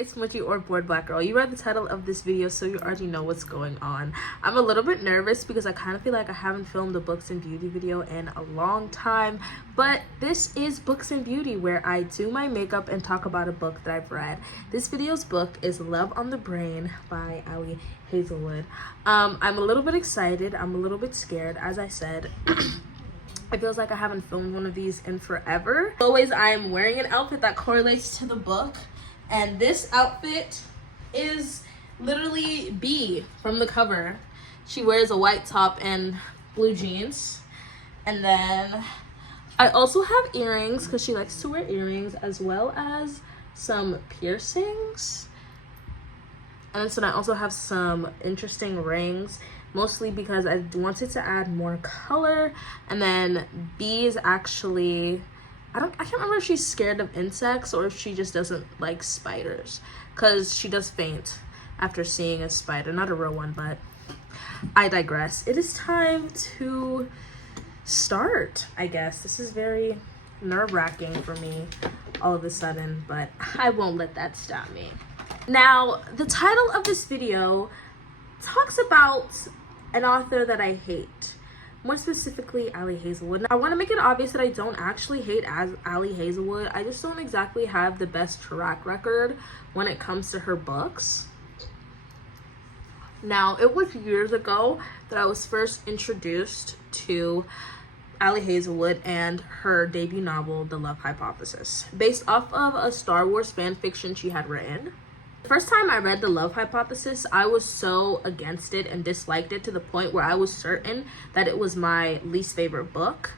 it's Mochi or Bored Black Girl. You read the title of this video, so you already know what's going on. I'm a little bit nervous because I kind of feel like I haven't filmed a books and beauty video in a long time, but this is Books and Beauty, where I do my makeup and talk about a book that I've read. This video's book is Love on the Brain by Ali Hazelwood. I'm a little bit excited. I'm a little bit scared. As I said, it feels like I haven't filmed one of these in forever. As always, I am wearing an outfit that correlates to the book, and this outfit is literally B from the cover. She wears a white top and blue jeans, and then I also have earrings because she likes to wear earrings, as well as some piercings. And then I also have some interesting rings, mostly because I wanted to add more color. And then B is actually, I can't remember if she's scared of insects or if she just doesn't like spiders, because she does faint after seeing a spider. Not a real one, but I digress. It is time to start, I guess. This is very nerve-wracking for me all of a sudden, but I won't let that stop me. Now, the title of this video talks about an author that I hate, more specifically Ali Hazelwood. Now, I want to make it obvious that I don't actually hate Ali Hazelwood. I just don't exactly have the best track record when it comes to her books. Now, it was years ago that I was first introduced to Ali Hazelwood and her debut novel, The Love Hypothesis, based off of a Star Wars fan fiction she had written. The first time I read The Love Hypothesis, I was so against it and disliked it to the point where I was certain that it was my least favorite book.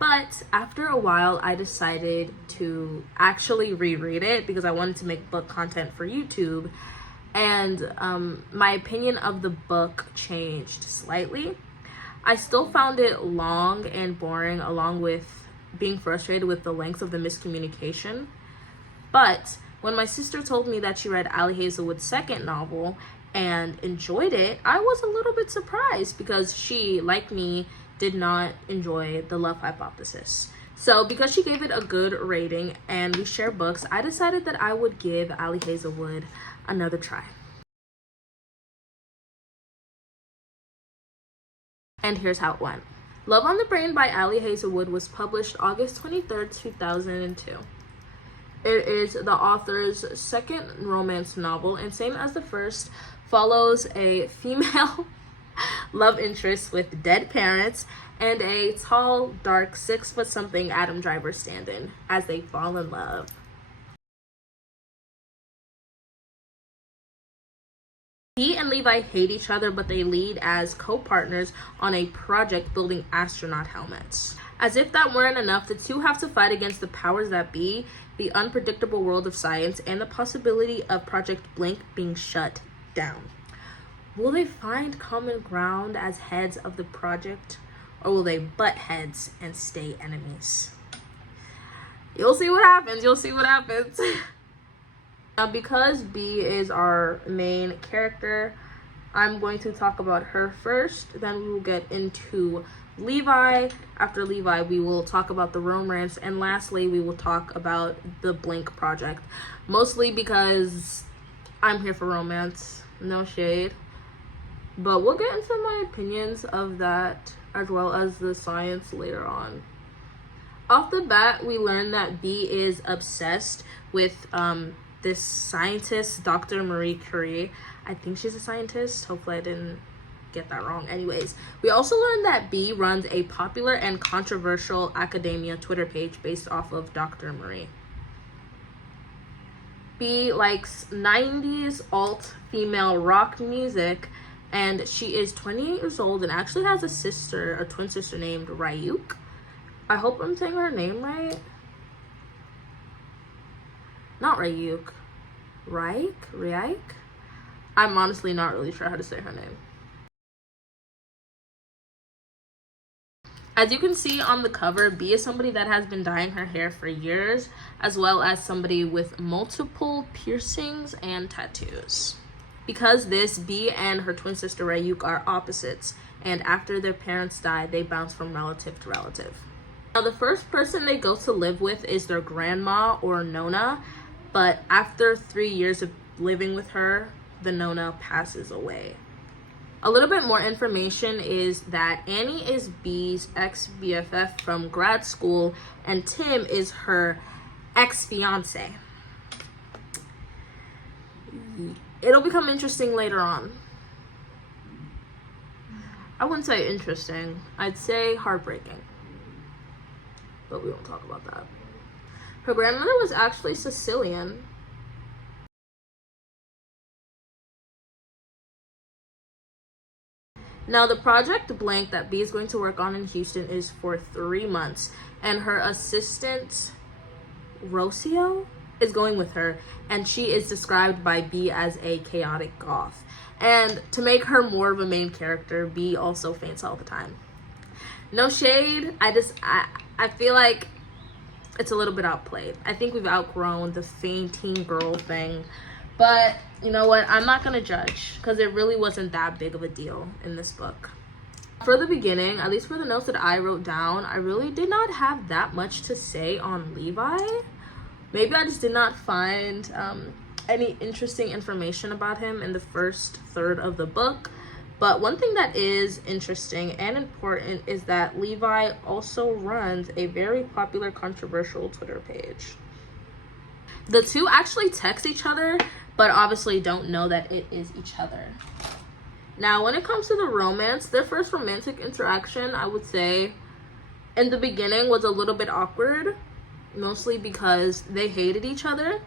But after a while, I decided to actually reread it because I wanted to make book content for YouTube. And my opinion of the book changed slightly. I still found it long and boring, along with being frustrated with the length of the miscommunication. But when my sister told me that she read Ali Hazelwood's second novel and enjoyed it, I was a little bit surprised because she, like me, did not enjoy The Love Hypothesis. So because she gave it a good rating and we share books, I decided that I would give Ali Hazelwood another try. And here's how it went. Love on the Brain by Ali Hazelwood was published August 23rd, 2002. It is the author's second romance novel, and same as the first, follows a female love interest with dead parents and a tall, dark, 6-foot-something Adam Driver stand-in as they fall in love. He and Levi hate each other, but they lead as co-partners on a project building astronaut helmets. As if that weren't enough, the two have to fight against the powers that be, the unpredictable world of science, and the possibility of Project Blink being shut down. Will they find common ground as heads of the project, or will they butt heads and stay enemies? You'll see what happens. You'll see what happens. Now, because B is our main character, I'm going to talk about her first, then we will get into Levi. After Levi, we will talk about the romance, and lastly, we will talk about the Blink project. Mostly because I'm here for romance, no shade. But we'll get into my opinions of that, as well as the science later on. Off the bat, we learn that B is obsessed with this scientist, Dr. Marie Curie. I think she's a scientist. Hopefully I didn't get that wrong. Anyways, we also learned that B runs a popular and controversial academia Twitter page based off of Dr. Marie. B likes 90s alt female rock music, and she is 28 years old and actually has a twin sister named Ryuk. I hope I'm saying her name right. Not Ryuk. Ryuk? I'm honestly not really sure how to say her name. As you can see on the cover, B is somebody that has been dyeing her hair for years, as well as somebody with multiple piercings and tattoos. Because this, B and her twin sister Ryuk are opposites, and after their parents die, they bounce from relative to relative. Now, the first person they go to live with is their grandma, or Nona, But after 3 years of living with her, the Nona passes away. A little bit more information is that Annie is B's ex-BFF from grad school, and Tim is her ex-fiance. It'll become interesting later on. I wouldn't say interesting. I'd say heartbreaking. But we won't talk about that. Her grandmother was actually Sicilian. Now, the project blank that B is going to work on in Houston is for 3 months, and her assistant, Rocio, is going with her, and she is described by B as a chaotic goth. And to make her more of a main character, B also faints all the time. No shade, I feel like it's a little bit outplayed. I think we've outgrown the fainting girl thing. But you know what? I'm not going to judge because it really wasn't that big of a deal in this book. For the beginning, at least for the notes that I wrote down, I really did not have that much to say on Levi. Maybe I just did not find any interesting information about him in the first third of the book. But one thing that is interesting and important is that Levi also runs a very popular, controversial Twitter page. The two actually text each other, but obviously don't know that it is each other. Now, when it comes to the romance, their first romantic interaction, I would say, in the beginning was a little bit awkward, mostly because they hated each other.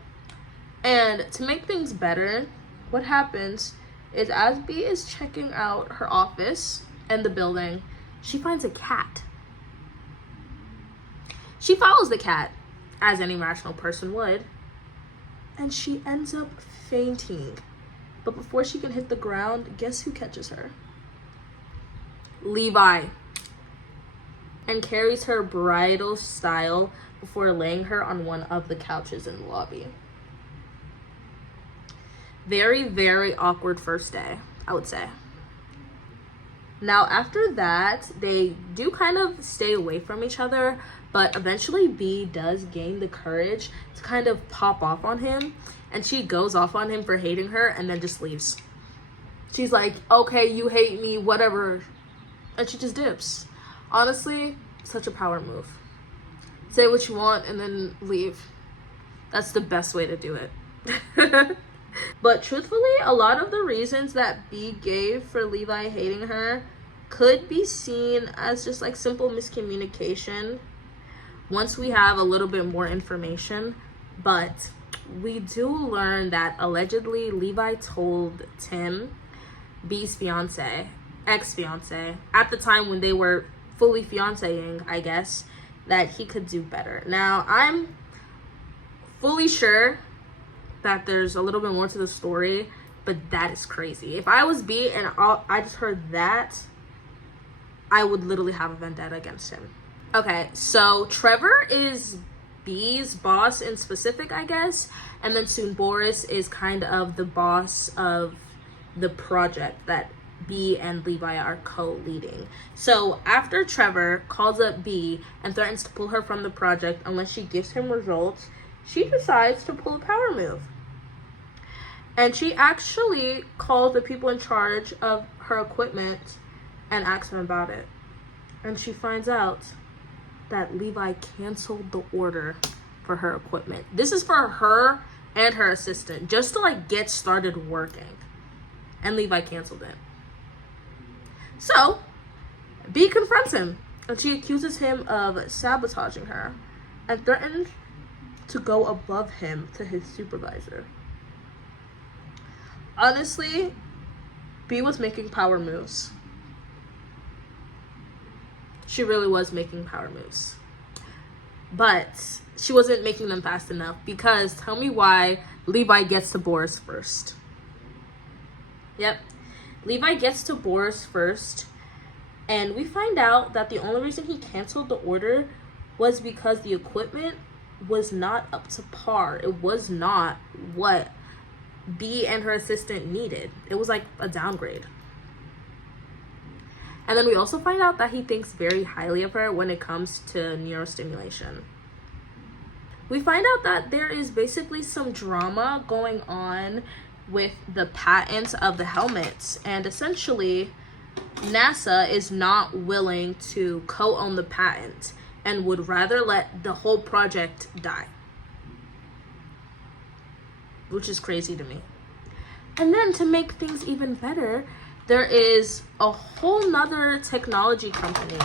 And to make things better, what happens is as B is checking out her office and the building, she finds a cat. She follows the cat, as any rational person would, and she ends up fainting. But before she can hit the ground, guess who catches her? Levi. And carries her bridal style before laying her on one of the couches in the lobby. Very, very awkward first day, I would say. Now, after that, they do kind of stay away from each other, but eventually B does gain the courage to kind of pop off on him, and she goes off on him for hating her and then just leaves. She's like, okay, you hate me, whatever, and she just dips. Honestly, such a power move. Say what you want and then leave. That's the best way to do it. But truthfully, a lot of the reasons that B gave for Levi hating her could be seen as just like simple miscommunication once we have a little bit more information. But we do learn that allegedly Levi told Tim, B's ex-fiance, at the time when they were fully fianceing, I guess, that he could do better. Now, I'm fully sure that there's a little bit more to the story, but that is crazy. If I was B and I just heard that, I would literally have a vendetta against him. Okay, so Trevor is B's boss in specific, I guess, and then soon Boris is kind of the boss of the project that B and Levi are co-leading. So after Trevor calls up B and threatens to pull her from the project unless she gives him results, she decides to pull a power move. And she actually calls the people in charge of her equipment and asks them about it. And she finds out that Levi canceled the order for her equipment. This is for her and her assistant, just to like get started working. And Levi canceled it. So B confronts him, and she accuses him of sabotaging her and threatens to go above him to his supervisor. Honestly, B was making power moves. She really was making power moves. But she wasn't making them fast enough, because tell me why Levi gets to Boris first. Yep. Levi gets to Boris first, and we find out that the only reason he canceled the order was because the equipment was not up to par. It was not what B and her assistant needed. It was like a downgrade. And then we also find out that he thinks very highly of her when it comes to neurostimulation. We find out that there is basically some drama going on with the patents of the helmets, and essentially NASA is not willing to co-own the patent and would rather let the whole project die, which is crazy to me. And then to make things even better, there is a whole nother technology company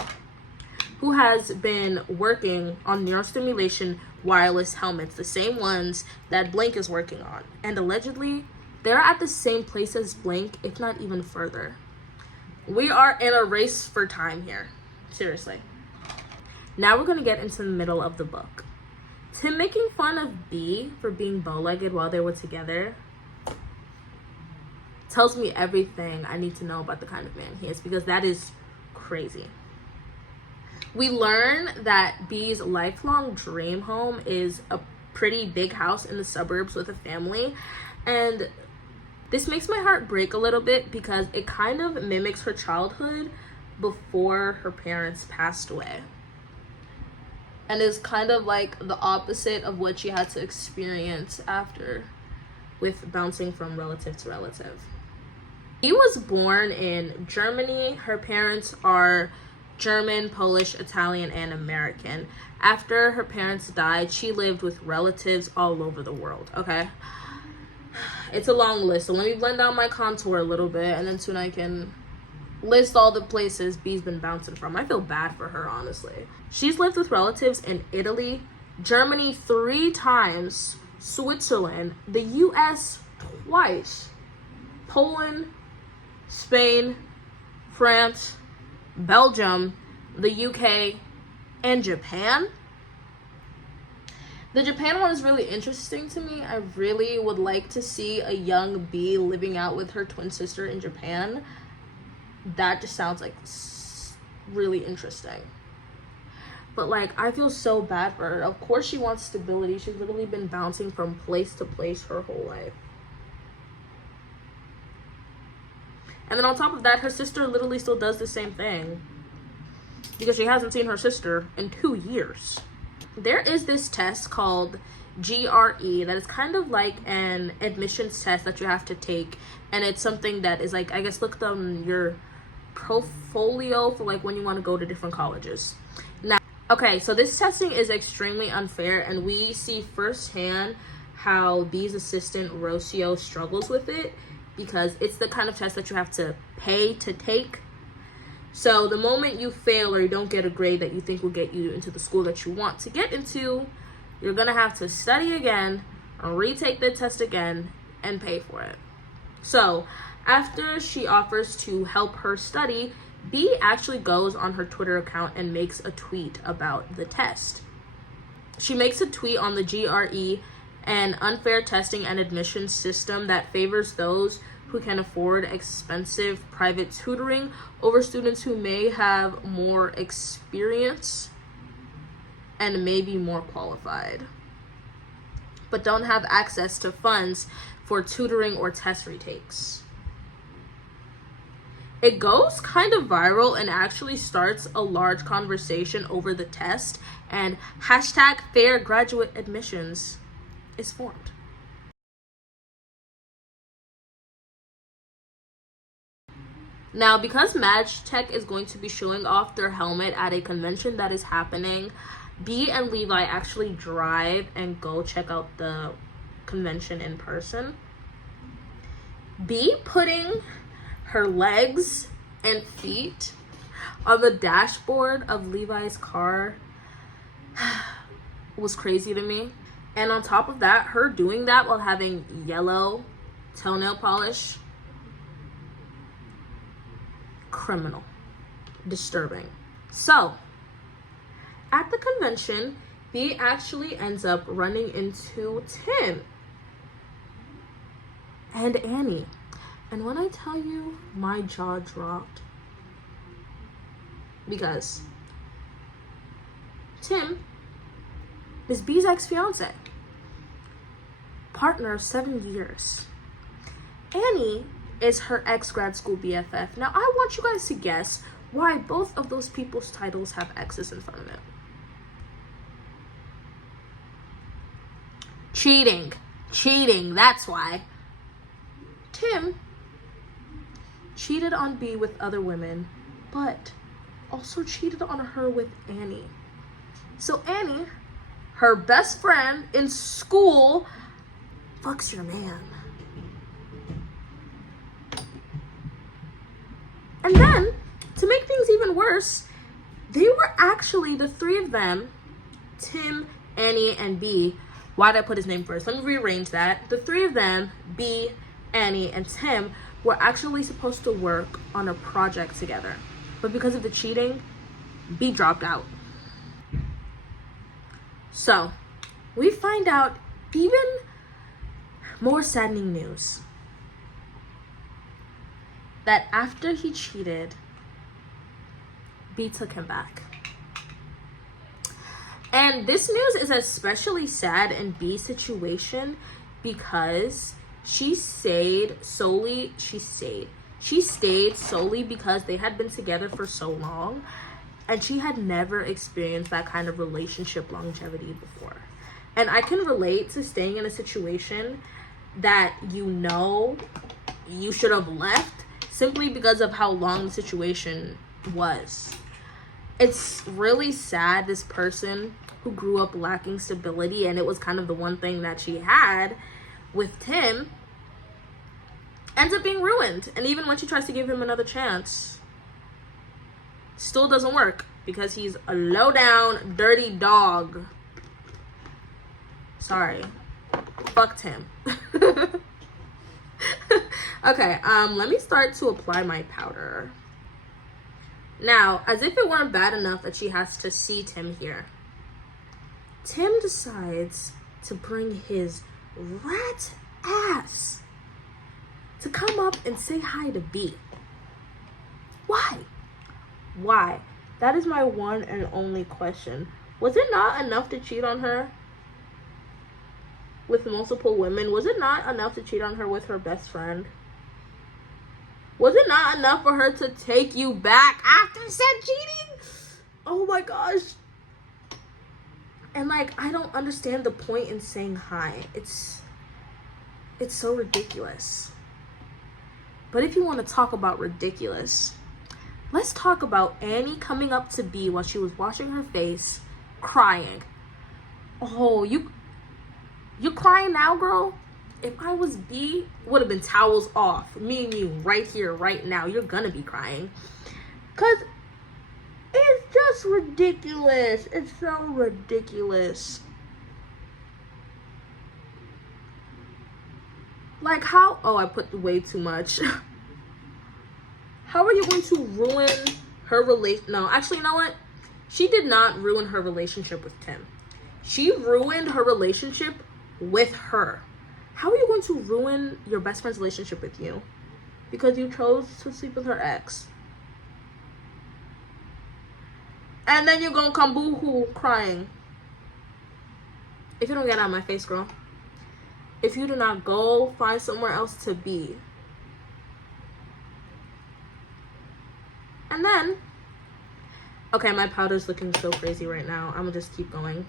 who has been working on neurostimulation wireless helmets, the same ones that Blink is working on. And allegedly, they're at the same place as Blink, if not even further. We are in a race for time here. Seriously. Now we're going to get into the middle of the book. Tim making fun of B for being bow-legged while they were together tells me everything I need to know about the kind of man he is, because that is crazy. We learn that B's lifelong dream home is a pretty big house in the suburbs with a family, and this makes my heart break a little bit because it kind of mimics her childhood before her parents passed away, and is kind of like the opposite of what she had to experience after, with bouncing from relative to relative. He was born in Germany. Her parents are German, Polish, Italian, and American. After her parents died, she lived with relatives all over the world, okay? It's a long list, so let me blend out my contour a little bit, and then soon I can list all the places B's been bouncing from. I feel bad for her, honestly. She's lived with relatives in Italy, Germany 3 times, Switzerland, the US twice, Poland, Spain, France, Belgium, the UK, and Japan. The Japan one is really interesting to me. I really would like to see a young B living out with her twin sister in Japan. That just sounds like really interesting. But like, I feel so bad for her. Of course she wants stability. She's literally been bouncing from place to place her whole life. And then on top of that, her sister literally still does the same thing, because she hasn't seen her sister in 2 years. There is this test called GRE that is kind of like an admissions test that you have to take, and it's something that is like, I guess, looked on your portfolio for like when you want to go to different colleges. Now, okay, so this testing is extremely unfair, and we see firsthand how B's assistant Rocio struggles with it, because it's the kind of test that you have to pay to take. So the moment you fail or you don't get a grade that you think will get you into the school that you want to get into, you're gonna have to study again, retake the test again, and pay for it. So after she offers to help her study, B actually goes on her Twitter account and makes a tweet about the test. She makes a tweet on the GRE, an unfair testing and admission system that favors those who can afford expensive private tutoring over students who may have more experience and may be more qualified, but don't have access to funds for tutoring or test retakes. It goes kind of viral and actually starts a large conversation over the test, and hashtag fair graduate admissions is formed. Now, because MagTech is going to be showing off their helmet at a convention that is happening, B and Levi actually drive and go check out the convention in person. B putting her legs and feet on the dashboard of Levi's car was crazy to me. And on top of that, her doing that while having yellow toenail polish, criminal, disturbing. So at the convention, B actually ends up running into Tim and Annie. And when I tell you, my jaw dropped, because Tim is B's ex-fiance, partner of 7 years. Annie is her ex-grad school BFF. Now, I want you guys to guess why both of those people's titles have X's in front of it. Cheating, that's why. Tim cheated on B with other women, but also cheated on her with Annie. So Annie, her best friend in school, fucks your man. And then, to make things even worse, they were actually, the three of them, Tim, Annie, and B. Why did I put his name first? Let me rearrange that. The three of them, B, Annie, and Tim, were actually supposed to work on a project together. But because of the cheating, B dropped out. So, we find out even more saddening news. That after he cheated, B took him back. And this news is especially sad in B's situation because she stayed solely because they had been together for so long, and she had never experienced that kind of relationship longevity before. And I can relate to staying in a situation that you should have left simply because of how long the situation was. It's really sad this person who grew up lacking stability, and it was kind of the one thing that she had with Tim, ends up being ruined. And even when she tries to give him another chance, still doesn't work because he's a low down, dirty dog. Sorry. Fucked him. Okay, let me start to apply my powder. Now, as if it weren't bad enough that she has to see Tim here, Tim decides to bring his rat ass to come up and say hi to B. Why? Why? That is my one and only question. Was it not enough to cheat on her with multiple women? Was it not enough to cheat on her with her best friend? Was it not enough for her to take you back after said cheating? Oh my gosh. And like, I don't understand the point in saying hi. It's so ridiculous. But if you want to talk about ridiculous, let's talk about Annie coming up to B while she was washing her face, crying. Oh, you crying now, girl? If I was B, would have been towels off. Me and you right here, right now. You're gonna be crying. Because it's just ridiculous. It's so ridiculous. Like how, oh, I put way too much. How are you going to ruin her no, actually, you know what? She did not ruin her relationship with Tim. She ruined her relationship with her. How are you going to ruin your best friend's relationship with you? Because you chose to sleep with her ex. And then you're gonna come boo-hoo crying. If you don't get out of my face, girl. If you do not go find somewhere else to be. And then, okay, my powder's looking so crazy right now. I'm gonna just keep going.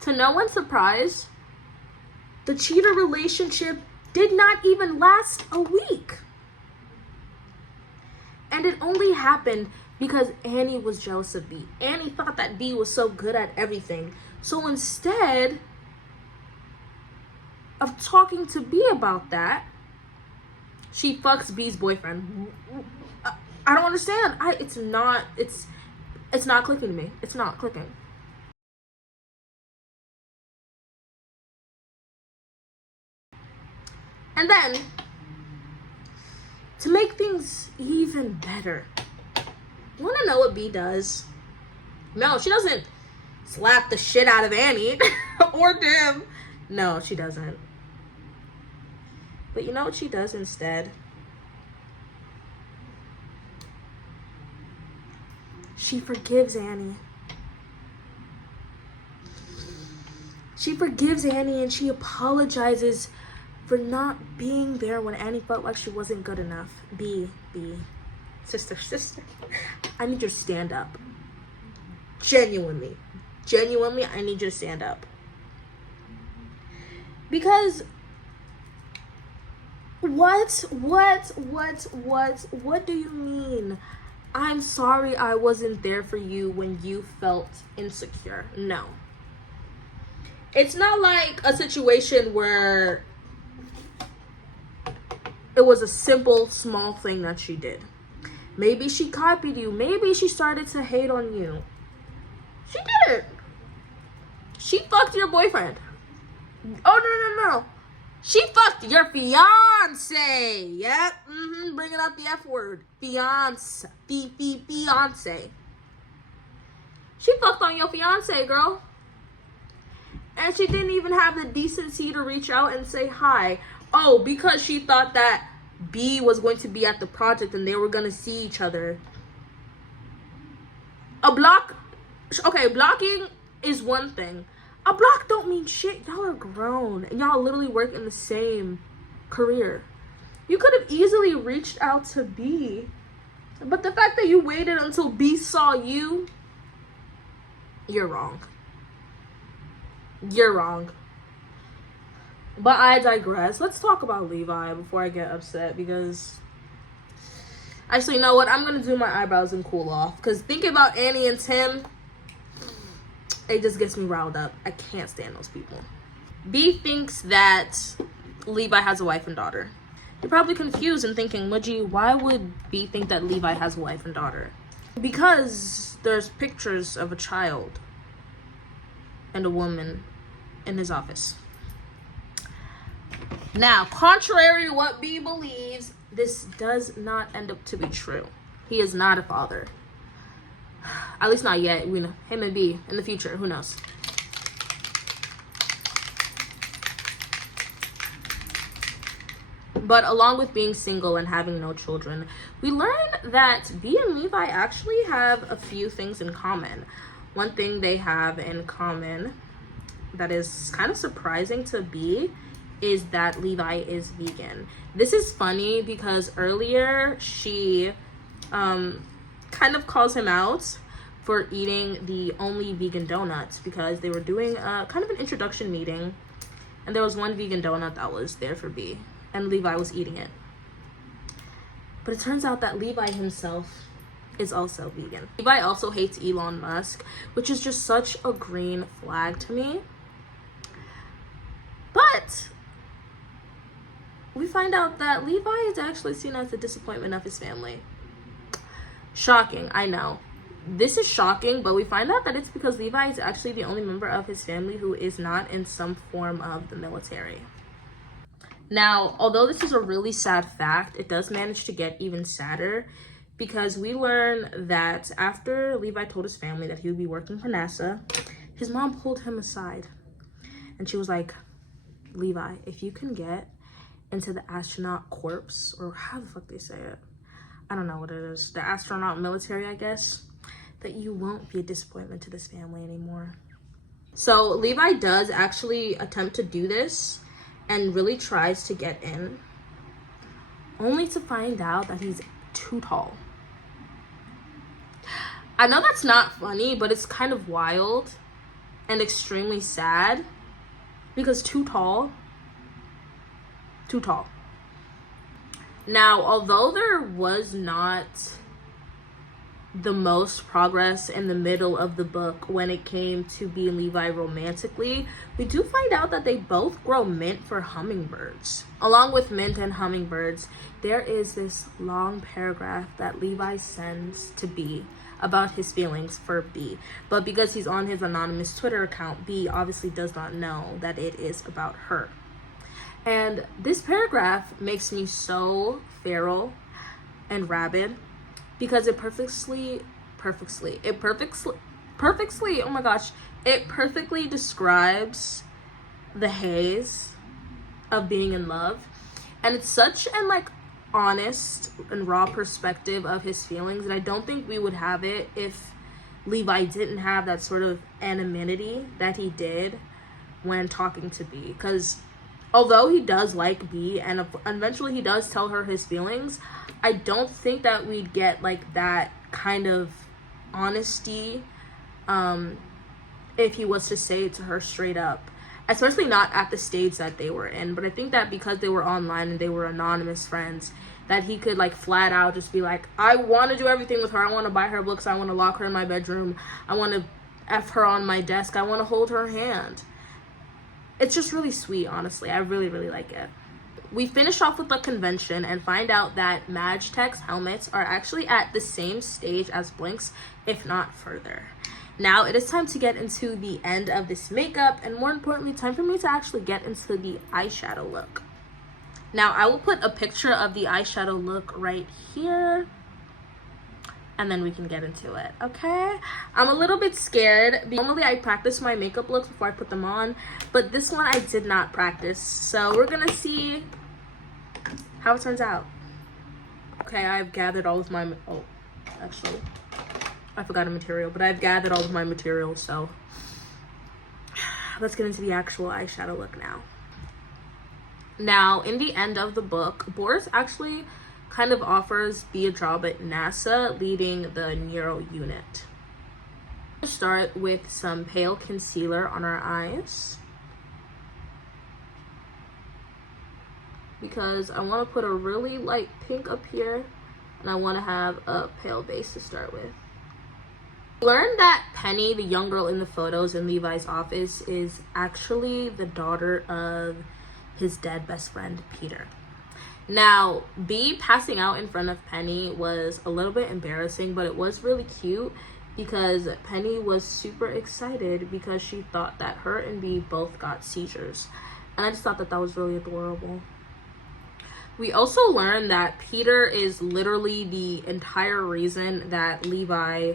To no one's surprise, the cheater relationship did not even last a week. And it only happened because Annie was jealous of B. Annie thought that B was so good at everything. So instead of talking to B about that, she fucks B's boyfriend. I don't understand. It's not clicking to me. It's not clicking. And then, to make things even better, you want to know what B does? No, she doesn't slap the shit out of Annie or Tim. No, she doesn't. But you know what she does instead? She forgives Annie. She forgives Annie and she apologizes for not being there when Annie felt like she wasn't good enough. B, sister, I need you to stand up. Genuinely, I need you to stand up. Because what do you mean? I'm sorry I wasn't there for you when you felt insecure. No. It's not like a situation where it was a simple, small thing that she did. Maybe she copied you. Maybe she started to hate on you. She didn't. She fucked your boyfriend. Oh, no. She fucked your fiance. Yep. Bringing up the F word. Fiance. Fiance. She fucked on your fiance, girl. And she didn't even have the decency to reach out and say hi. Oh, because she thought that B was going to be at the project and they were going to see each other. Okay, blocking is one thing. A block don't mean shit. Y'all are grown and y'all literally work in the same career. You could have easily reached out to B, but the fact that you waited until B saw you, you're wrong. You're wrong. But I digress. Let's talk about Levi before I get upset, because actually, you know what? I'm gonna do my eyebrows and cool off, because thinking about Annie and Tim, it just gets me riled up. I can't stand those people. B thinks that Levi has a wife and daughter. You're probably confused and thinking, Mudgy, why would B think that Levi has a wife and daughter? Because there's pictures of a child and a woman in his office. Now, contrary to what B believes, this does not end up to be true. He is not a father. At least not yet. We know him and B in the future. Who knows? But along with being single and having no children, we learned that B and Levi actually have a few things in common. One thing they have in common that is kind of surprising to B is that Levi is vegan. This is funny because earlier she kind of calls him out for eating the only vegan donuts, because they were doing a kind of an introduction meeting and there was one vegan donut that was there for B and Levi was eating it. But it turns out that Levi himself is also vegan. Levi also hates Elon Musk, which is just such a green flag to me. But we find out that Levi is actually seen as the disappointment of his family. Shocking, I know. This is shocking, but we find out that it's because Levi is actually the only member of his family who is not in some form of the military. Now, although this is a really sad fact, it does manage to get even sadder, because we learn that after Levi told his family that he would be working for NASA, his mom pulled him aside and she was like, Levi, if you can get into the astronaut corps, or how the fuck they say it, I don't know what it is, the astronaut military, I guess, that you won't be a disappointment to this family anymore. So Levi does actually attempt to do this and really tries to get in, only to find out that he's too tall. I know that's not funny, but it's kind of wild and extremely sad, because too tall. Now, although there was not the most progress in the middle of the book when it came to B and Levi romantically, we do find out that they both grow mint for hummingbirds. Along with mint and hummingbirds, there is this long paragraph that Levi sends to B about his feelings for B. But because he's on his anonymous Twitter account, B obviously does not know that it is about her. And this paragraph makes me so feral and rabid, because it perfectly, oh my gosh, it perfectly describes the haze of being in love. And it's such an like honest and raw perspective of his feelings, and I don't think we would have it if Levi didn't have that sort of anonymity that he did when talking to B. Because although he does like B and eventually he does tell her his feelings, I don't think that we'd get like that kind of honesty if he was to say it to her straight up. especially not at the stage that they were in. But I think that because they were online and they were anonymous friends, that he could like flat out just be like, I want to do everything with her. I want to buy her books. I want to lock her in my bedroom. I want to F her on my desk. I want to hold her hand. It's just really sweet, honestly. I really, really like it. We finish off with the convention and find out that Magitech's helmets are actually at the same stage as Blink's, if not further. Now it is time to get into the end of this makeup, and more importantly, time for me to actually get into the eyeshadow look. Now I will put a picture of the eyeshadow look right here, and then we can get into it, okay? I'm a little bit scared. Normally I practice my makeup looks before I put them on, but this one I did not practice. So we're gonna see how it turns out. Okay, I've gathered all of my, oh, actually, I forgot a material, but I've gathered all of my materials, so let's get into the actual eyeshadow look now. Now, in the end of the book, Boris actually kind of offers B a job at NASA leading the neuro unit. We'll start with some pale concealer on our eyes, because I want to put a really light pink up here, and I want to have a pale base to start with. Learn that Penny, the young girl in the photos in Levi's office, is actually the daughter of his dead best friend Peter. Now, B passing out in front of Penny was a little bit embarrassing, but it was really cute because Penny was super excited because she thought that her and B both got seizures, and I just thought that that was really adorable. We also learned that Peter is literally the entire reason that Levi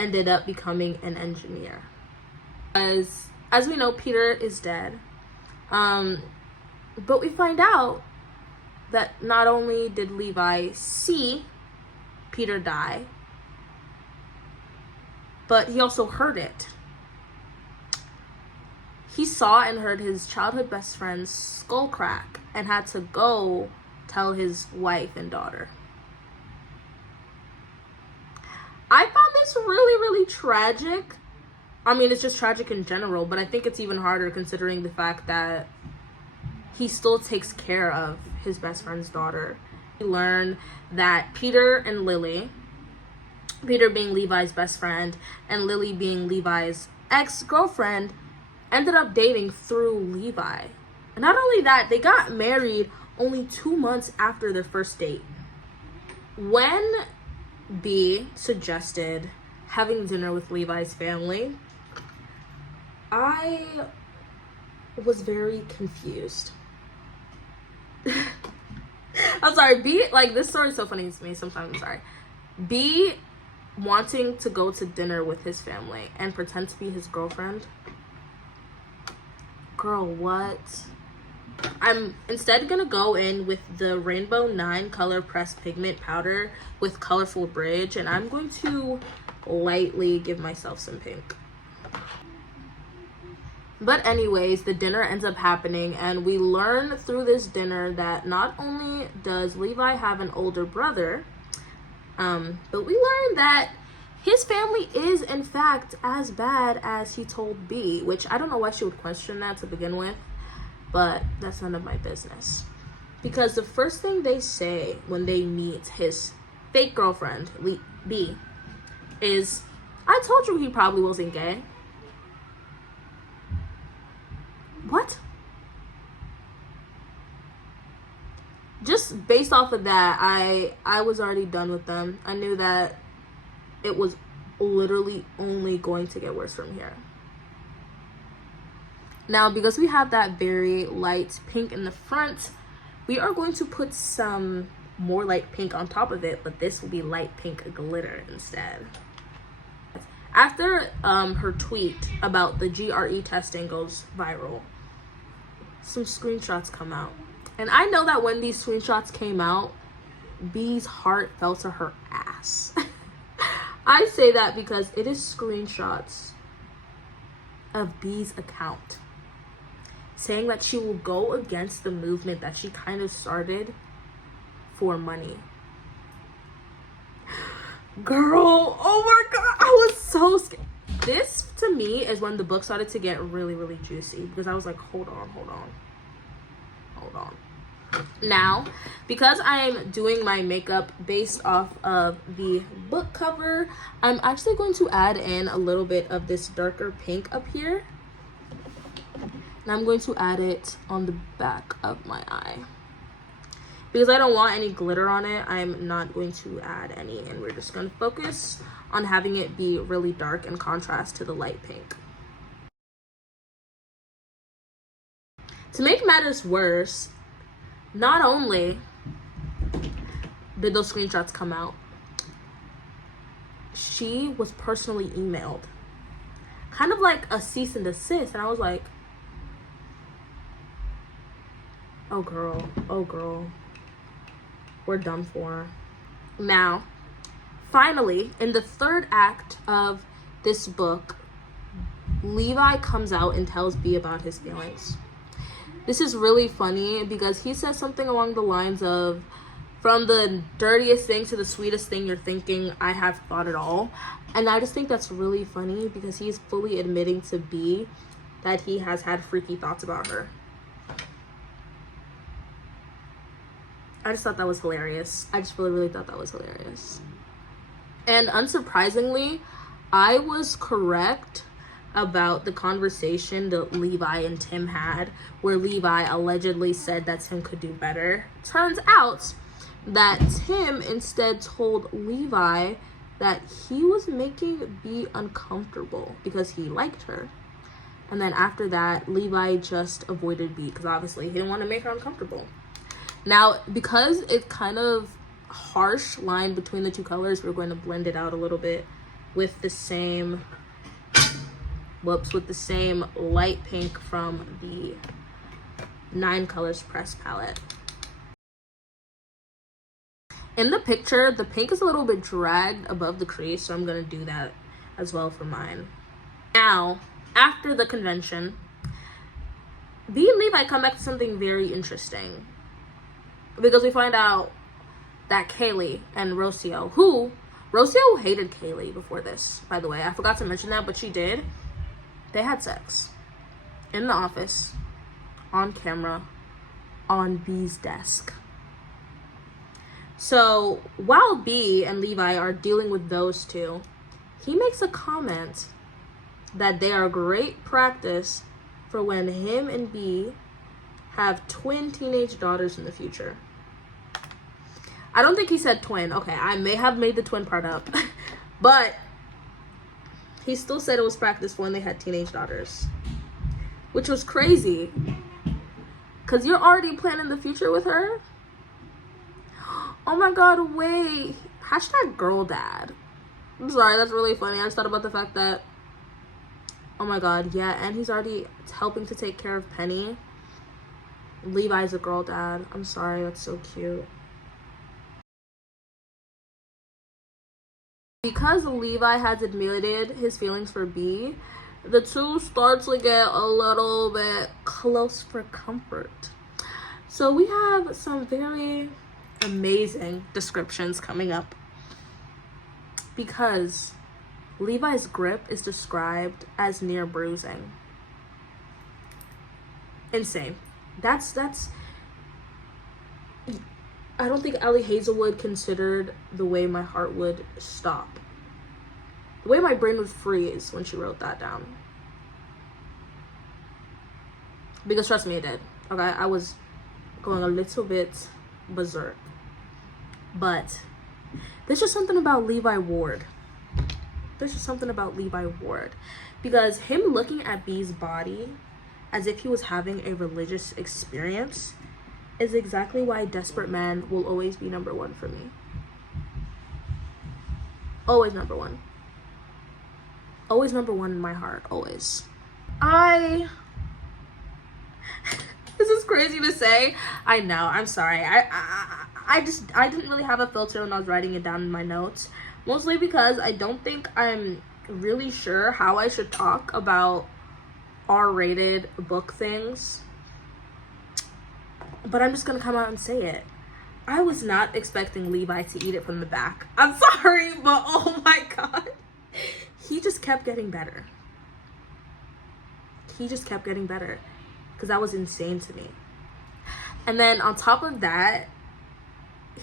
ended up becoming an engineer. As we know, Peter is dead. But we find out that not only did Levi see Peter die, but he also heard it. He saw and heard his childhood best friend's skull crack and had to go tell his wife and daughter. I found this really, really tragic. I mean, it's just tragic in general, but I think it's even harder considering the fact that he still takes care of his best friend's daughter. We learn that Peter and Lily, Peter being Levi's best friend and Lily being Levi's ex-girlfriend, ended up dating through Levi. And not only that, they got married only 2 months after their first date. When B suggested having dinner with Levi's family, I was very confused. I'm sorry, B, like, this story is so funny to me sometimes. I'm sorry. B wanting to go to dinner with his family and pretend to be his girlfriend. Girl, what? I'm instead gonna go in with the Rainbow 9 color pressed pigment powder with Colorful Bridge, and I'm going to lightly give myself some pink. But anyways, the dinner ends up happening, and we learn through this dinner that not only does Levi have an older brother, but we learn that his family is in fact as bad as he told B, which I don't know why she would question that to begin with, but that's none of my business. Because the first thing they say when they meet his fake girlfriend, B, is, I told you he probably wasn't gay. What? Just based off of that, I was already done with them. I knew that it was literally only going to get worse from here. Now, because we have that very light pink in the front, we are going to put some more light pink on top of it, but this will be light pink glitter instead. After her tweet about the GRE testing goes viral, some screenshots come out. And I know that when these screenshots came out, B's heart fell to her ass. I say that because it is screenshots of B's account saying that she will go against the movement that she kind of started for money. Girl, oh my god, I was so scared. this to me is when the book started to get really, really juicy, because I was like, hold on. Now, because I'm doing my makeup based off of the book cover, I'm actually going to add in a little bit of this darker pink up here. And I'm going to add it on the back of my eye. Because I don't want any glitter on it, I'm not going to add any. And we're just going to focus on having it be really dark in contrast to the light pink. To make matters worse, not only did those screenshots come out, she was personally emailed. Kind of like a cease and desist. And I was like, oh girl, we're done for. Now, finally, in the third act of this book, Levi comes out and tells B about his feelings. This is really funny because he says something along the lines of, from the dirtiest thing to the sweetest thing you're thinking, I have thought it all. And I just think that's really funny because he's fully admitting to B that he has had freaky thoughts about her. I just thought that was hilarious. I just really thought that was hilarious. And unsurprisingly, I was correct about the conversation that Levi and Tim had, where Levi allegedly said that Tim could do better. Turns out that Tim instead told Levi that he was making B uncomfortable because he liked her. And then after that, Levi just avoided B because obviously he didn't want to make her uncomfortable. Now, because it's kind of harsh line between the two colors, we're going to blend it out a little bit with the same light pink from the 9 Colors Press palette. In the picture, the pink is a little bit dragged above the crease, so I'm going to do that as well for mine. Now, after the convention, B and Levi come back to something very interesting, because we find out that Kaylee and Rocio hated Kaylee before this, by the way. I forgot to mention that, but she did. They had sex in the office, on camera, on B's desk. So while B and Levi are dealing with those two, he makes a comment that they are great practice for when him and B have twin teenage daughters in the future. I don't think he said twin. Okay, I may have made the twin part up. But he still said it was practice for when they had teenage daughters. Which was crazy. Because you're already planning the future with her? Oh my god, wait. Hashtag girl dad. I'm sorry, that's really funny. I just thought about the fact that, oh my god, yeah, and he's already helping to take care of Penny. Levi's a girl dad. I'm sorry, that's so cute. Because Levi has admitted his feelings for B, the two start to get a little bit close for comfort. So we have some very amazing descriptions coming up, because Levi's grip is described as near bruising. Insane. That's I don't think Ali Hazelwood considered the way my heart would stop, the way my brain would freeze when she wrote that down. Because trust me, it did. Okay, I was going a little bit berserk. But there's just something about Levi Ward. Because him looking at B's body as if he was having a religious experience is exactly why Desperate Man will always be number one for me. Always number one. Always number one in my heart, always. This is crazy to say. I know, I'm sorry. I didn't really have a filter when I was writing it down in my notes. Mostly because I don't think I'm really sure how I should talk about R-rated book things. But I'm just gonna come out and say it. I was not expecting Levi to eat it from the back. I'm sorry, but oh my god. he just kept getting better. He just kept getting better, because that was insane to me. And then on top of that,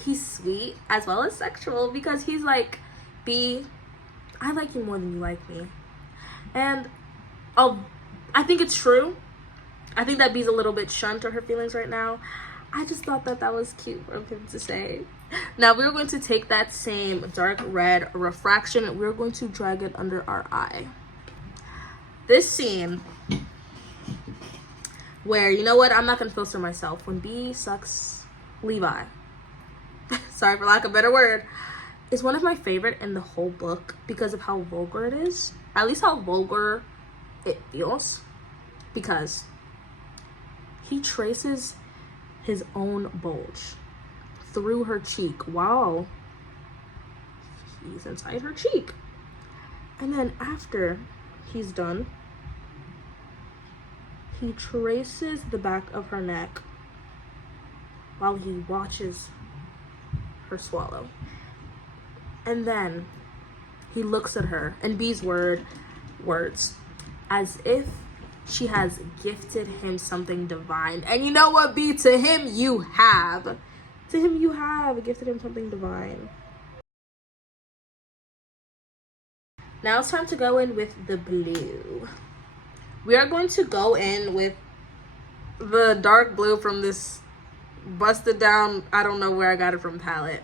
he's sweet as well as sexual, because he's like, B, I like you more than you like me. And I think it's true. I think that B's a little bit shunned to her feelings right now. I just thought that that was cute for him to say. Now we're going to take that same dark red refraction and we're going to drag it under our eye. This scene where, you know what, I'm not gonna filter myself, when B sucks Levi, sorry for lack of a better word, is one of my favorite in the whole book because of how vulgar it is. At least how vulgar it feels, because he traces his own bulge through her cheek while he's inside her cheek. And then after he's done, he traces the back of her neck while he watches her swallow. And then he looks at her, and B's words, as if she has gifted him something divine. And you know what, B? To him, you have. To him, you have gifted him something divine. Now it's time to go in with the blue. We are going to go in with the dark blue from this busted down, I don't know where I got it from, palette.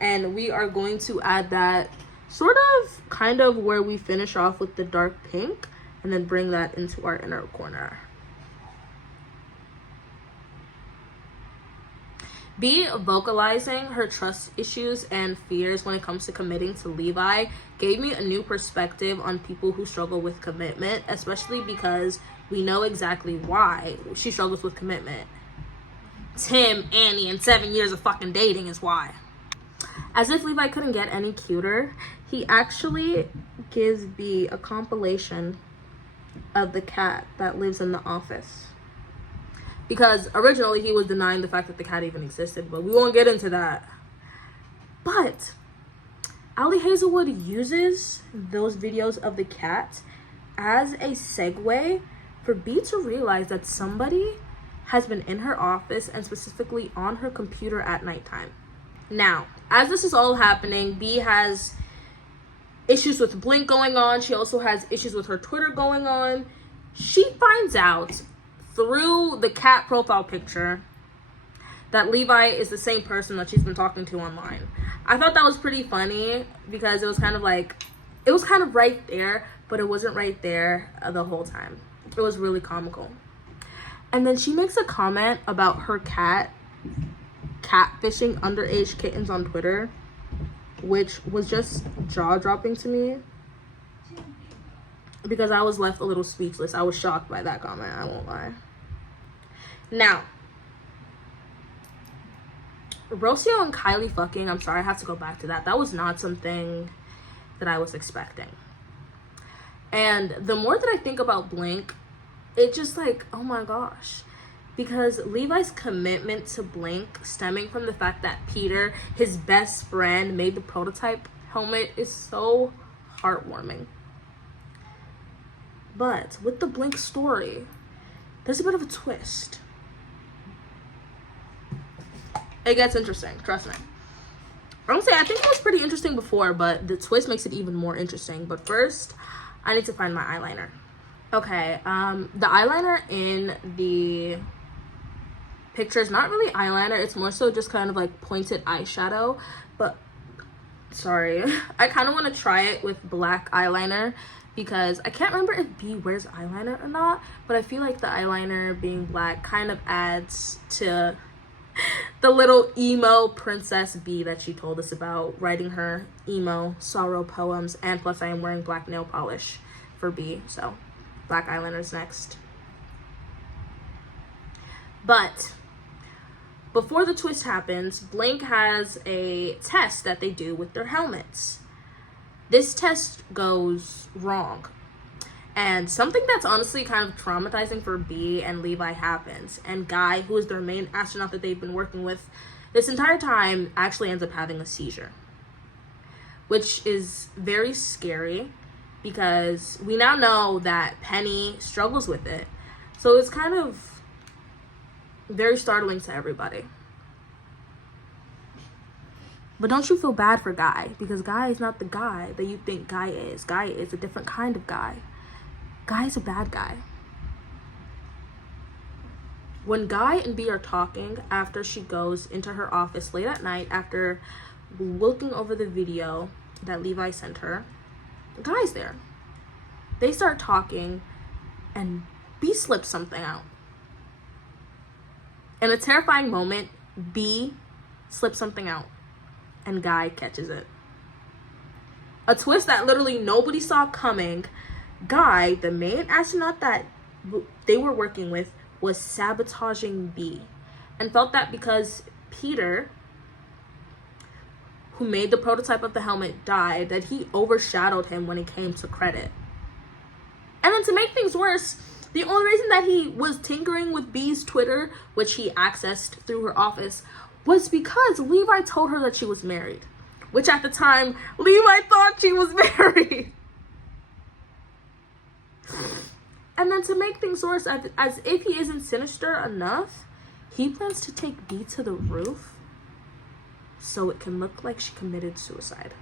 And we are going to add that sort of kind of where we finish off with the dark pink, and then bring that into our inner corner. B vocalizing her trust issues and fears when it comes to committing to Levi gave me a new perspective on people who struggle with commitment, especially because we know exactly why she struggles with commitment. Tim, Annie, and 7 years of fucking dating is why. As if Levi couldn't get any cuter, he actually gives B a compilation of the cat that lives in the office. Because originally he was denying the fact that the cat even existed, but we won't get into that. But Ali Hazelwood uses those videos of the cat as a segue for B to realize that somebody has been in her office and specifically on her computer at nighttime. Now, as this is all happening, B has issues with Blink going on. She also has issues with her Twitter going on. She finds out through the cat profile picture that Levi is the same person that she's been talking to online. I thought that was pretty funny because it was kind of like, it was kind of right there, but it wasn't right there the whole time. It was really comical. And then she makes a comment about her cat catfishing underage kittens on Twitter, which was just jaw-dropping to me because I was left a little speechless. I was shocked by that comment, I won't lie. Now, Rocio and Kylie fucking, I'm sorry, I have to go back to that. That was not something that I was expecting. And the more that I think about Blink, it just like, oh my gosh. Because Levi's commitment to Blink, stemming from the fact that Peter, his best friend, made the prototype helmet, is so heartwarming. But with the Blink story, there's a bit of a twist. It gets interesting, trust me. I'm gonna say, I think it was pretty interesting before, but the twist makes it even more interesting. But first, I need to find my eyeliner. Okay, the eyeliner in the picture is not really eyeliner. It's more so just kind of like pointed eyeshadow. But, sorry, I kind of want to try it with black eyeliner because I can't remember if B wears eyeliner or not. But I feel like the eyeliner being black kind of adds to the little emo princess B that she told us about, writing her emo sorrow poems. And plus I am wearing black nail polish for B, so black eyeliner's next. But before the twist happens, Blink has a test that they do with their helmets. This test goes wrong, and something that's honestly kind of traumatizing for B and Levi happens, and Guy, who is their main astronaut that they've been working with this entire time, actually ends up having a seizure, which is very scary because we now know that Penny struggles with it. So it's kind of very startling to everybody. But don't you feel bad for Guy, because Guy is not the guy that you think Guy is. Guy is a different kind of guy. Guy is a bad guy. When Guy and B are talking after she goes into her office late at night after looking over the video that Levi sent her, Guy's there. They start talking and B slips something out. In a terrifying moment, B slips something out and Guy catches it. A twist that literally nobody saw coming. Guy, the main astronaut that they were working with, was sabotaging B, and felt that because Peter, who made the prototype of the helmet, died, that he overshadowed him when it came to credit. And then to make things worse, the only reason that he was tinkering with B's Twitter, which he accessed through her office, was because Levi told her that she was married, which at the time, Levi thought she was married. And then to make things worse, as if he isn't sinister enough, he plans to take B to the roof so it can look like she committed suicide.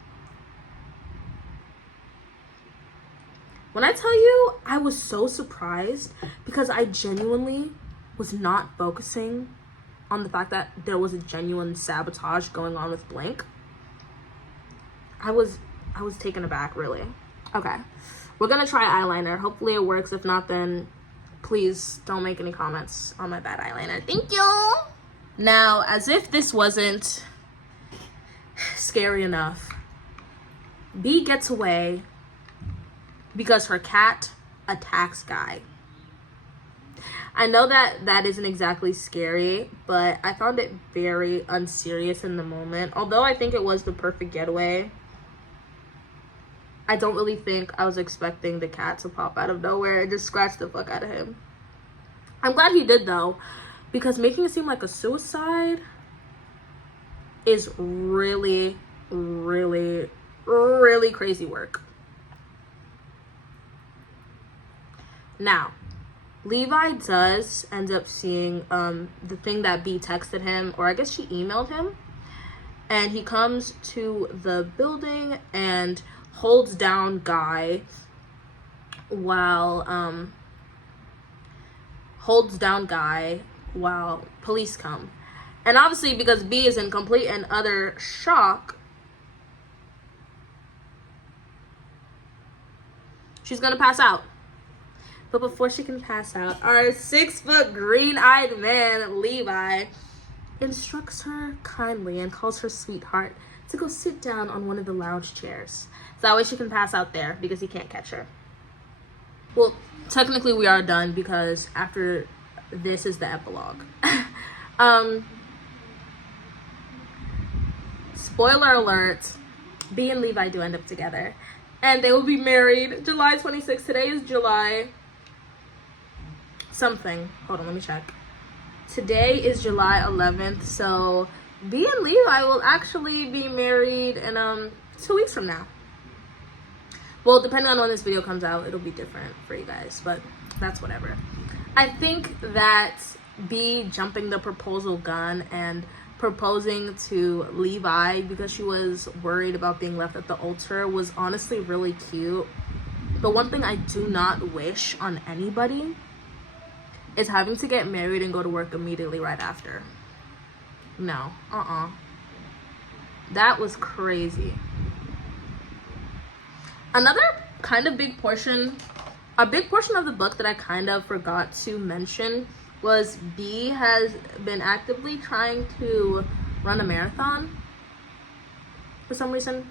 When I tell you, I was so surprised because I genuinely was not focusing on the fact that there was a genuine sabotage going on with Blank. I was taken aback, really. Okay. We're gonna try eyeliner. Hopefully it works. If not, then please don't make any comments on my bad eyeliner. Thank you. Now, as if this wasn't scary enough, B gets away because her cat attacks Guy. I know that isn't exactly scary, but I found it very unserious in the moment. Although I think it was the perfect getaway, I don't really think I was expecting the cat to pop out of nowhere and just scratch the fuck out of him. I'm glad he did, though, because making it seem like a suicide is really, really, really crazy work. Now, Levi does end up seeing the thing that B texted him, or I guess she emailed him, and he comes to the building and holds down Guy while police come. And obviously, because B is in complete and utter shock, she's gonna pass out. But before she can pass out, our 6-foot green-eyed man, Levi, instructs her kindly and calls her sweetheart to go sit down on one of the lounge chairs. So that way she can pass out there because he can't catch her. Well, technically we are done because after this is the epilogue. Spoiler alert, B and Levi do end up together. And they will be married July 26th. Today is July something. Hold on, let me check. Today is July 11th, so B and Levi will actually be married in 2 weeks from now. Well, depending on when this video comes out, it'll be different for you guys, but that's whatever. I think that B jumping the proposal gun and proposing to Levi because she was worried about being left at the altar was honestly really cute. But one thing I do not wish on anybody is having to get married and go to work immediately right after. No, that was crazy. Another kind of big portion of the book that I kind of forgot to mention was B has been actively trying to run a marathon for some reason.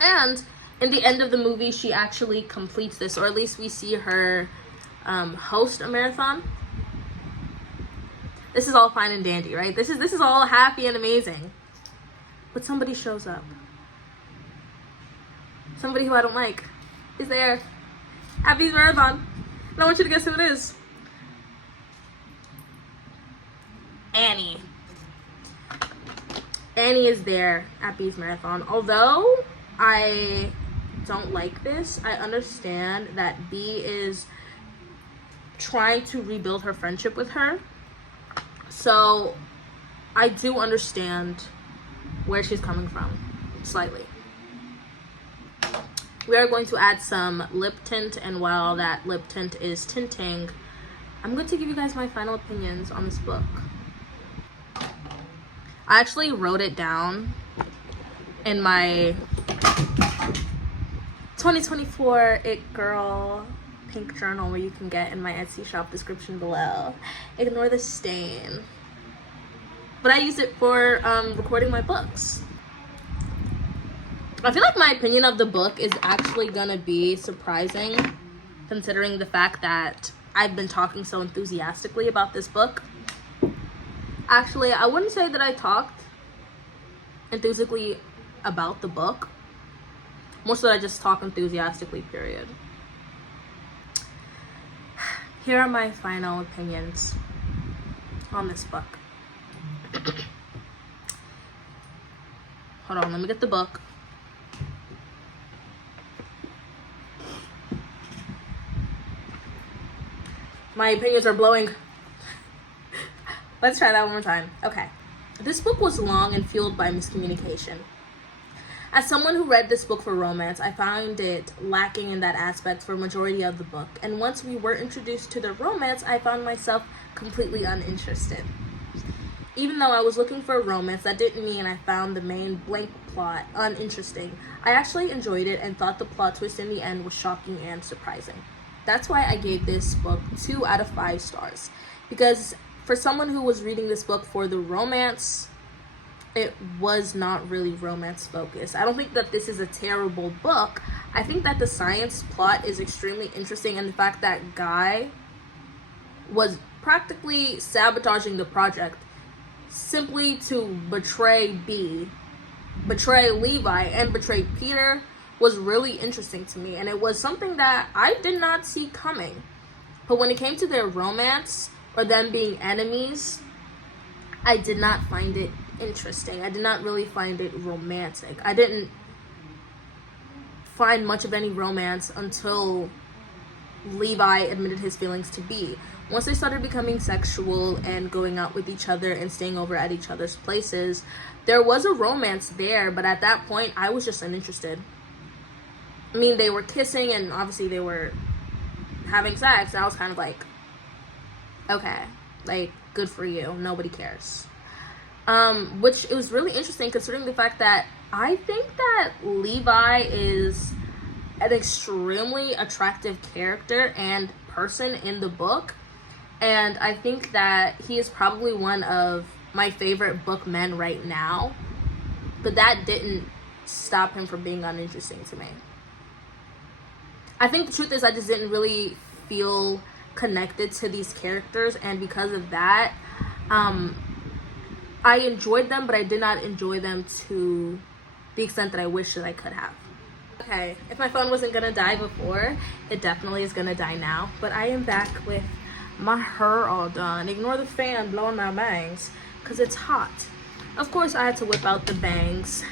And in the end of the movie, she actually completes this, or at least we see her host a marathon. This is all fine and dandy, right? This is all happy and amazing. But somebody shows up. Somebody who I don't like is there at B's marathon. And I want you to guess who it is. Annie. Annie is there at B's marathon. Although I don't like this. I understand that B is trying to rebuild her friendship with her. So I do understand where she's coming from, slightly. We are going to add some lip tint, and while that lip tint is tinting, I'm going to give you guys my final opinions on this book. I actually wrote it down in my 2024 It Girl pink journal, where you can get in my Etsy shop description below. Ignore the stain. But I use it for recording my books. I feel like my opinion of the book is actually gonna be surprising, considering the fact that I've been talking so enthusiastically about this book. Actually, I wouldn't say that I talked enthusiastically about the book. Most of it I just talk enthusiastically, period. Here are my final opinions on this book. Hold on, let me get the book. My opinions are blowing. Let's try that one more time. Okay. This book was long and fueled by miscommunication. As someone who read this book for romance, I found it lacking in that aspect for a majority of the book. And once we were introduced to the romance, I found myself completely uninterested. Even though I was looking for a romance, that didn't mean I found the main blank plot uninteresting. I actually enjoyed it and thought the plot twist in the end was shocking and surprising. That's why I gave this book 2 out of 5 stars. Because for someone who was reading this book for the romance, it was not really romance focused. I don't think that this is a terrible book. I think that the science plot is extremely interesting, and the fact that Guy was practically sabotaging the project simply to betray B, betray Levi, and betray Peter was really interesting to me, and it was something that I did not see coming. But when it came to their romance or them being enemies, I did not find it interesting. I did not really find it romantic. I didn't find much of any romance until Levi admitted his feelings to B. Once they started becoming sexual and going out with each other and staying over at each other's places, there was a romance there, but at that point, I was just uninterested. I mean, they were kissing and obviously they were having sex, and I was kind of like, okay, like, good for you. Nobody cares. Which it was really interesting considering the fact that I think that Levi is an extremely attractive character and person in the book, and I think that he is probably one of my favorite book men right now, but that didn't stop him from being uninteresting to me. I think the truth is I just didn't really feel connected to these characters, and because of that, I enjoyed them, but I did not enjoy them to the extent that I wish that I could have. Okay, if my phone wasn't gonna die before, it definitely is gonna die now. But I am back with my hair all done. Ignore the fan blowing my bangs, because it's hot. Of course, I had to whip out the bangs.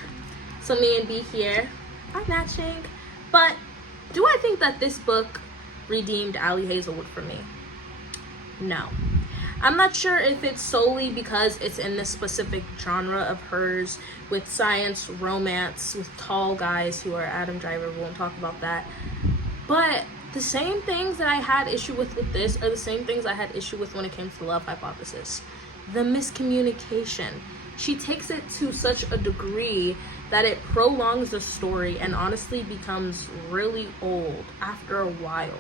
So me and B here are matching. But do I think that this book redeemed Ali Hazelwood for me? No. I'm not sure if it's solely because it's in this specific genre of hers with science, romance, with tall guys who are Adam Driver. We won't talk about that. But the same things that I had issue with this are the same things I had issue with when it came to the Love Hypothesis. The miscommunication. She takes it to such a degree that it prolongs the story and honestly becomes really old after a while.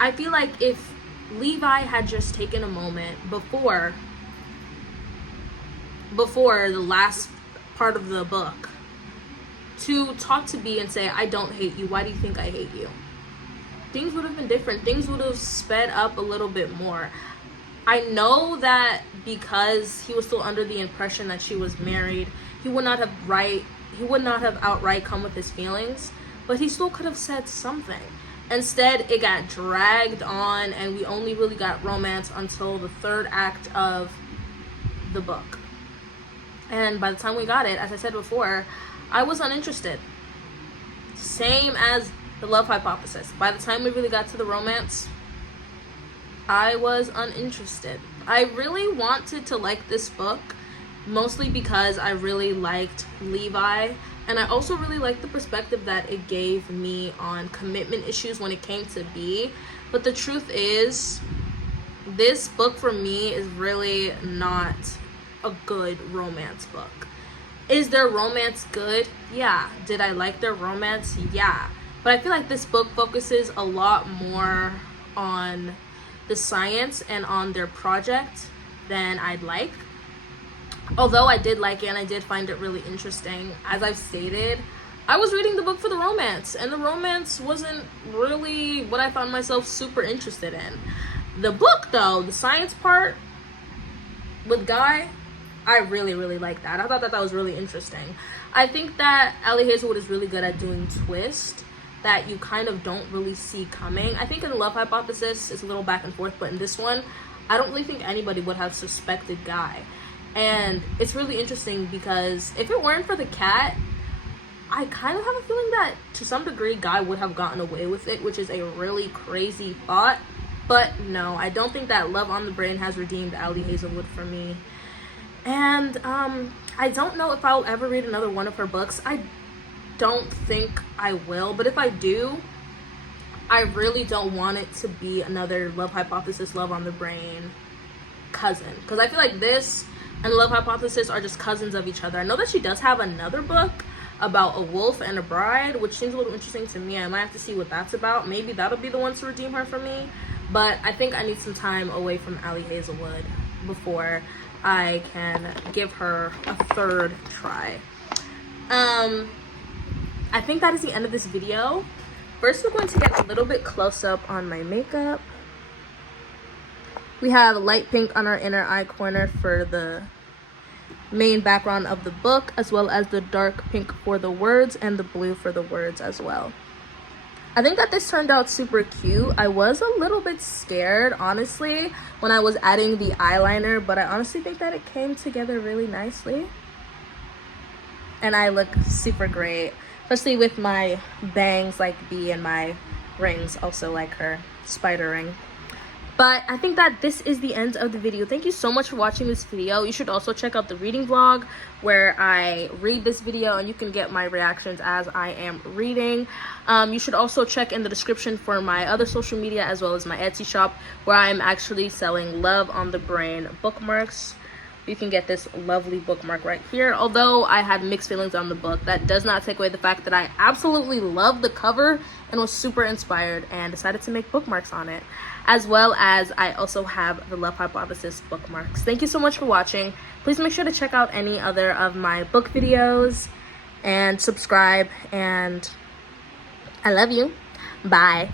I feel like if Levi had just taken a moment before the last part of the book to talk to B and say, I don't hate you, why do you think I hate you? Things would have been different. Things would have sped up a little bit more. I know that because he was still under the impression that she was married, he would not have outright come with his feelings, but he still could have said something. Instead, it got dragged on, and we only really got romance until the 3rd act of the book. And by the time we got it, as I said before, I was uninterested. Same as The Love Hypothesis. By the time we really got to the romance, I was uninterested. I really wanted to like this book, mostly because I really liked Levi, and I also really liked the perspective that it gave me on commitment issues when it came to B. But the truth is, this book for me is really not a good romance book. Is their romance good? Yeah. Did I like their romance? Yeah. But I feel like this book focuses a lot more on the science and on their project than I'd like. Although I did like it and I did find it really interesting. As I've stated, I was reading the book for the romance, and the romance wasn't really what I found myself super interested in. The book, though, the science part with Guy, I really, really like that. I thought that was really interesting. I think that Ali Hazelwood is really good at doing twists that you kind of don't really see coming. I think in The Love Hypothesis, it's a little back and forth, but in this one, I don't really think anybody would have suspected Guy. And it's really interesting because if it weren't for the cat, I kind of have a feeling that to some degree Guy would have gotten away with it, which is a really crazy thought. But no, I don't think that Love on the Brain has redeemed Ali Hazelwood for me. And I don't know if I'll ever read another one of her books. I don't think I will, but if I do, I really don't want it to be another Love Hypothesis, Love on the Brain cousin, because I feel like this and Love Hypothesis are just cousins of each other. I know that she does have another book about a wolf and a bride, which seems a little interesting to me. I might have to see what that's about. Maybe that'll be the one to redeem her for me. But I think I need some time away from Ali Hazelwood before I can give her a third try. I think that is the end of this video. First, we're going to get a little bit close up on my makeup. We have light pink on our inner eye corner for the main background of the book, as well as the dark pink for the words and the blue for the words as well. I think that this turned out super cute. I was a little bit scared, honestly, when I was adding the eyeliner, but I honestly think that it came together really nicely. And I look super great, especially with my bangs like B and my rings also like her spider ring. But I think that this is the end of the video. Thank you so much for watching this video. You should also check out the reading vlog where I read this video and you can get my reactions as I am reading. You should also check in the description for my other social media as well as my Etsy shop where I'm actually selling Love on the Brain bookmarks. You can get this lovely bookmark right here. Although I had mixed feelings on the book, that does not take away the fact that I absolutely loved the cover and was super inspired and decided to make bookmarks on it. As well as I also have the Love Hypothesis bookmarks. Thank you so much for watching. Please make sure to check out any other of my book videos and subscribe. And I love you. Bye.